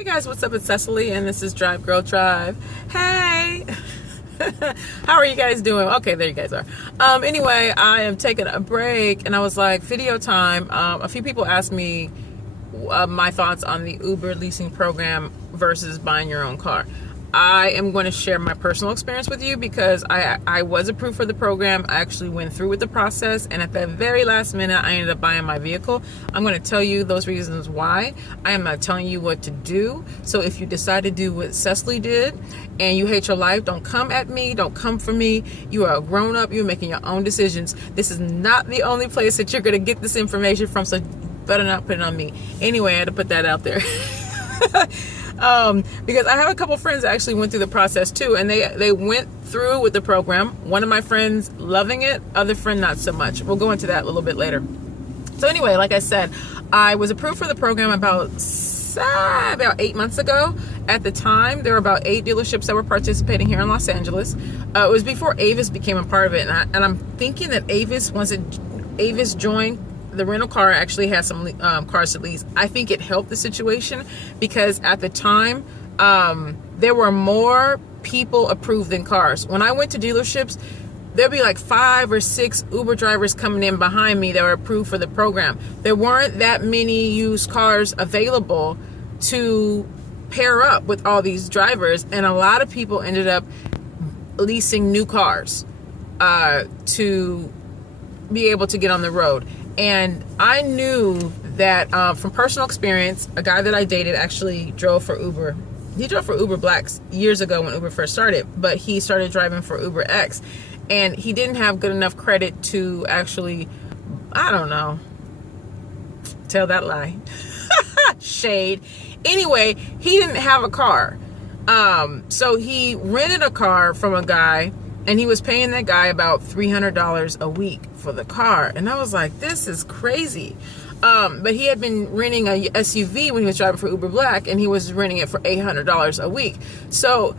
Hey guys, what's up? It's Cecily and this is Drive Girl Drive. Hey! How are you guys doing? Okay, there you guys are. Anyway, I am taking a break and I was like, video time. A few people asked me my thoughts on the Uber Leasing Program versus buying your own car. I am going to share my personal experience with you because I was approved for the program. I actually went through with the process, and at the very last minute I ended up buying my vehicle. I'm going to tell you those reasons why. I am not telling you what to do. So if you decide to do what Cecily did and you hate your life, don't come at me, don't come for me. You are a grown up, you're making your own decisions. This is not the only place that you're going to get this information from, so better not put it on me. Anyway, I had to put that out there. Because I have a couple friends that actually went through the process too, and they went through with the program. One of my friends loving it, other friend not so much. We'll go into that a little bit later. So anyway, like I said, I was approved for the program about 8 months ago. At the time, there were about 8 dealerships that were participating here in Los Angeles. It was before Avis became a part of it, and I'm thinking that Avis, once Avis joined, the rental car actually had some cars to lease. I think it helped the situation because at the time, there were more people approved than cars. When I went to dealerships, there'd be like 5 or 6 Uber drivers coming in behind me that were approved for the program. There weren't that many used cars available to pair up with all these drivers, and a lot of people ended up leasing new cars to be able to get on the road. And I knew that from personal experience, a guy that I dated actually drove for Uber. He drove for Uber Blacks years ago when Uber first started, but he started driving for UberEX, and he didn't have good enough credit to actually, I don't know, tell that lie. Shade. Anyway, he didn't have a car. So he rented a car from a guy, and he was paying that guy about $300 a week for the car. And I was like, this is crazy. But he had been renting a SUV when he was driving for Uber Black, and he was renting it for $800 a week. So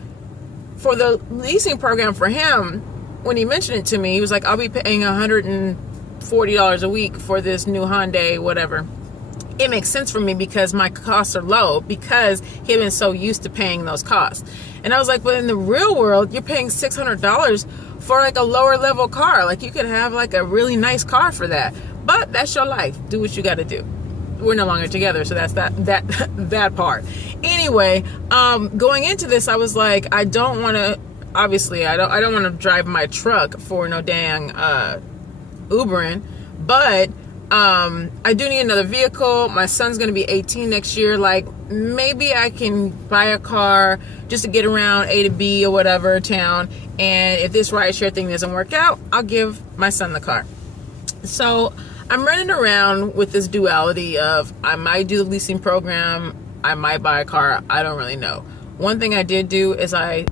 for the leasing program for him, when he mentioned it to me, he was like, I'll be paying $140 a week for this new Hyundai, whatever. It makes sense for me because my costs are low because he had been so used to paying those costs. And I was like, but in the real world, you're paying $600 for like a lower level car. Like you could have like a really nice car for that, but that's your life. Do what you got to do. We're no longer together, so that's that part. Anyway, going into this, I was like, I don't want to. Obviously, I don't want to drive my truck for no dang Ubering, but I do need another vehicle. My son's going to be 18 next year. Like maybe I can buy a car just to get around A to B or whatever town. And if this rideshare thing doesn't work out, I'll give my son the car. So I'm running around with this duality of I might do the leasing program, I might buy a car. I don't really know. One thing I did do is I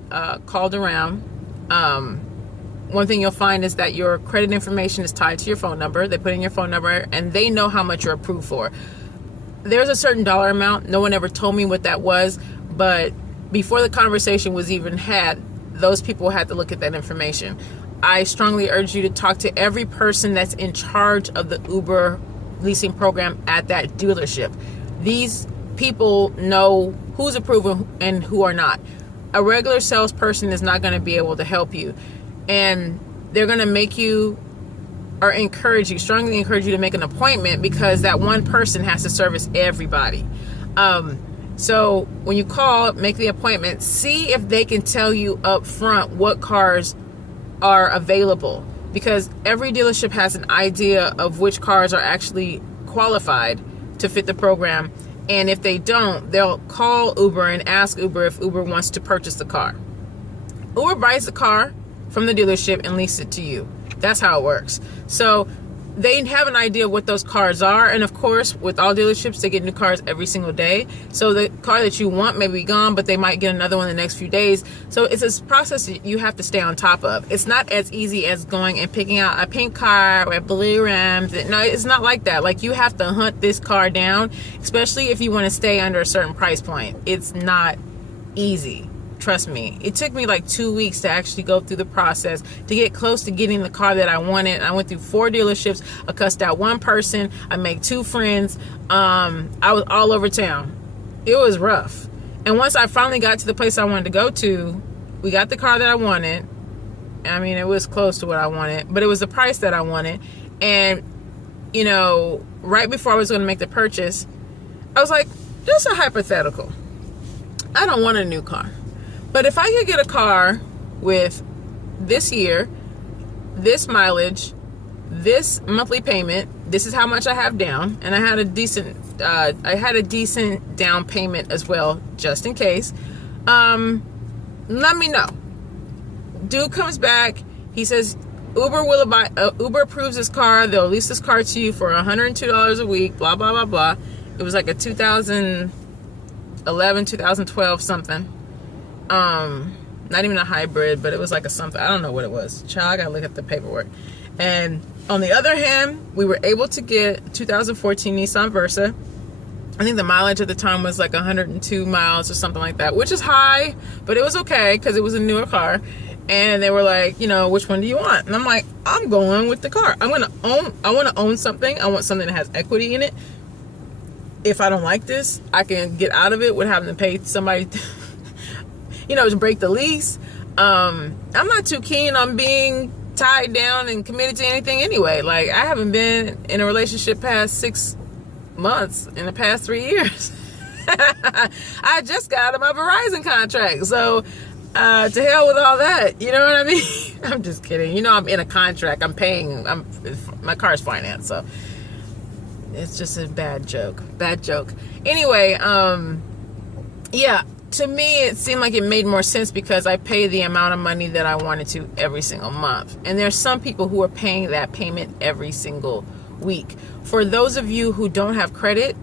called around. One thing you'll find is that your credit information is tied to your phone number. They put in your phone number and they know how much you're approved for. There's a certain dollar amount. No one ever told me what that was, but before the conversation was even had, those people had to look at that information. I strongly urge you to talk to every person that's in charge of the Uber leasing program at that dealership. These people know who's approved and who are not. A regular salesperson is not going to be able to help you. And they're going to make you or strongly encourage you to make an appointment because that one person has to service everybody. So when you call, make the appointment, see if they can tell you up front what cars are available, because every dealership has an idea of which cars are actually qualified to fit the program. And if they don't, they'll call Uber and ask Uber if Uber wants to purchase the car. Uber buys the car from the dealership and lease it to you. That's how it works. So they have an idea of what those cars are, and of course with all dealerships they get new cars every single day. So the car that you want may be gone, but they might get another one in the next few days. So it's this process that you have to stay on top of. It's not as easy as going and picking out a pink car with blue rims. No, it's not like that. Like you have to hunt this car down, especially if you want to stay under a certain price point. It's not easy. Trust me, it took me like 2 weeks to actually go through the process to get close to getting the car that I wanted. I went through 4 dealerships. I cussed out one person. I made 2 friends. I was all over town. It was rough. And once I finally got to the place I wanted to go to, we got the car that I wanted. I mean, it was close to what I wanted, but it was the price that I wanted. And, you know, right before I was going to make the purchase, I was like, just a hypothetical. I don't want a new car. But if I could get a car with this year, this mileage, this monthly payment, this is how much I have down, and I had a decent down payment as well, just in case. Let me know. Dude comes back. He says Uber approves this car. They'll lease this car to you for $102 a week. Blah blah blah blah. It was like a 2011, 2012 something. Not even a hybrid, but it was like a something. I don't know what it was. Child, I gotta look at the paperwork. And on the other hand, we were able to get 2014 Nissan Versa. I think the mileage at the time was like 102 miles or something like that, which is high, but it was okay because it was a newer car. And they were like, you know, which one do you want? And I'm like, I'm going with the car. I want to own something. I want something that has equity in it. If I don't like this, I can get out of it with having to pay somebody, you know, to break the lease. I'm not too keen on being tied down and committed to anything anyway. Like, I haven't been in a relationship past 6 months in the past 3 years. I just got out of my Verizon contract. So, to hell with all that. You know what I mean? I'm just kidding. You know, I'm in a contract. I'm paying. My car's financed. So, it's just a bad joke. Bad joke. Anyway, yeah. To me, it seemed like it made more sense because I pay the amount of money that I wanted to every single month. And there's some people who are paying that payment every single week. For those of you who don't have credit,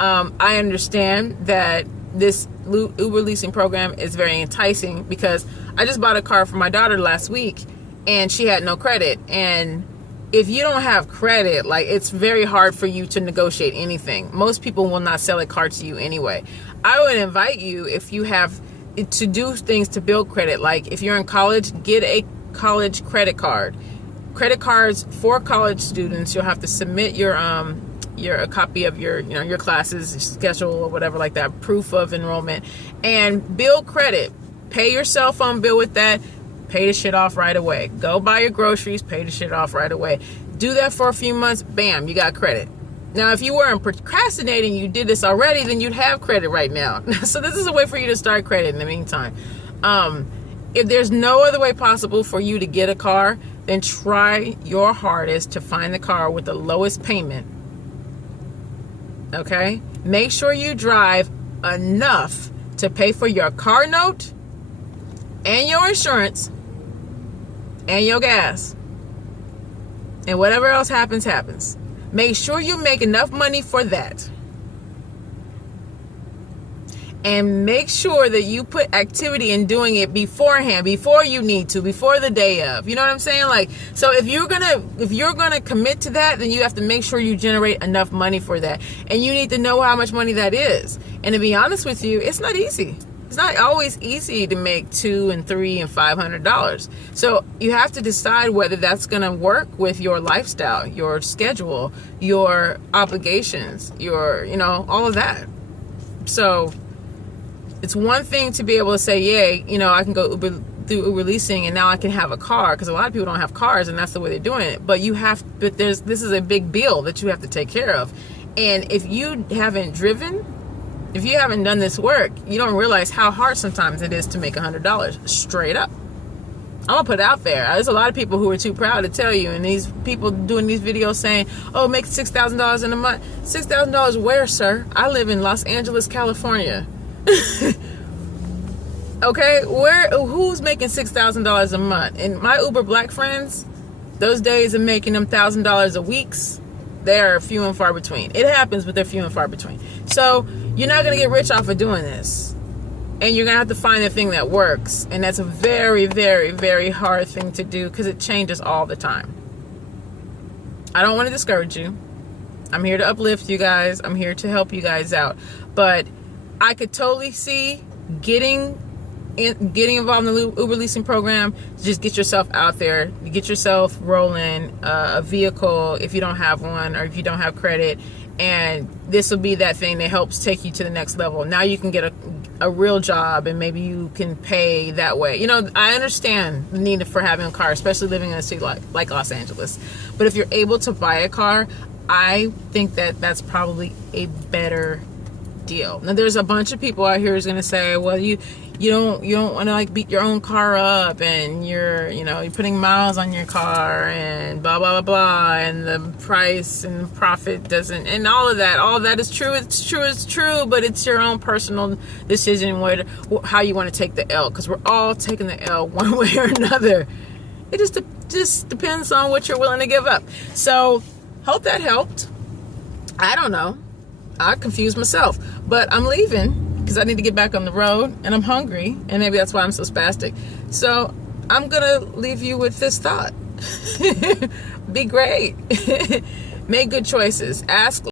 I understand that this Uber leasing program is very enticing because I just bought a car for my daughter last week and she had no credit. And if you don't have credit, like, it's very hard for you to negotiate anything. Most people will not sell a car to you anyway. I would invite you, if you have to do things to build credit, like if you're in college, get a college credit card. Credit cards for college students, you'll have to submit a copy of your classes schedule or whatever like that, proof of enrollment, and build credit. Pay your cell phone bill with that. Pay the shit off right away. Go buy your groceries, pay the shit off right away. Do that for a few months, bam, you got credit. Now, if you weren't procrastinating, you did this already, then you'd have credit right now. So this is a way for you to start credit in the meantime. If there's no other way possible for you to get a car, then try your hardest to find the car with the lowest payment. Okay? Make sure you drive enough to pay for your car note and your insurance and your gas. And whatever else happens, happens. Make sure you make enough money for that. And make sure that you put activity in doing it beforehand, before you need to, before the day of. You know what I'm saying? Like, so if you're gonna commit to that, then you have to make sure you generate enough money for that. And you need to know how much money that is. And to be honest with you, it's not easy. It's not always easy to make $200 and $300 and $500. So you have to decide whether that's going to work with your lifestyle, your schedule, your obligations, your, all of that. So it's one thing to be able to say, yay, I can go through Uber leasing and now I can have a car, because a lot of people don't have cars and that's the way they're doing it. But this is a big bill that you have to take care of. And if you haven't driven, if you haven't done this work, you don't realize how hard sometimes it is to make $100 straight up. I'm gonna put it out there. There's a lot of people who are too proud to tell you, and these people doing these videos saying, oh, make $6,000 in a month. $6,000 where, sir? I live in Los Angeles, California. Okay, who's making $6,000 a month? And my Uber Black friends, those days of making them $1,000 a week, they are few and far between. It happens, but they're few and far between. So you're not going to get rich off of doing this. And you're going to have to find the thing that works. And that's a very, very, very hard thing to do because it changes all the time. I don't want to discourage you. I'm here to uplift you guys. I'm here to help you guys out. But I could totally see getting involved in the Uber leasing program. Just get yourself out there, get yourself rolling a vehicle if you don't have one, or if you don't have credit, And this will be that thing that helps take you to the next level. Now you can get a real job, and maybe you can pay that way. I understand the need for having a car, especially living in a city like Los Angeles. But if you're able to buy a car, I think that that's probably a better deal. Now, there's a bunch of people out here who's going to say, well, you don't want to like beat your own car up, and you're putting miles on your car and blah blah blah blah, and the price and profit doesn't, and all of that is true. It's true, but it's your own personal decision how you want to take the L, because we're all taking the L one way or another. It just depends on what you're willing to give up. So hope that helped. I don't know, I confused myself, but I'm leaving because I need to get back on the road, and I'm hungry, and maybe that's why I'm so spastic. So I'm gonna leave you with this thought. Be great. Make good choices. Ask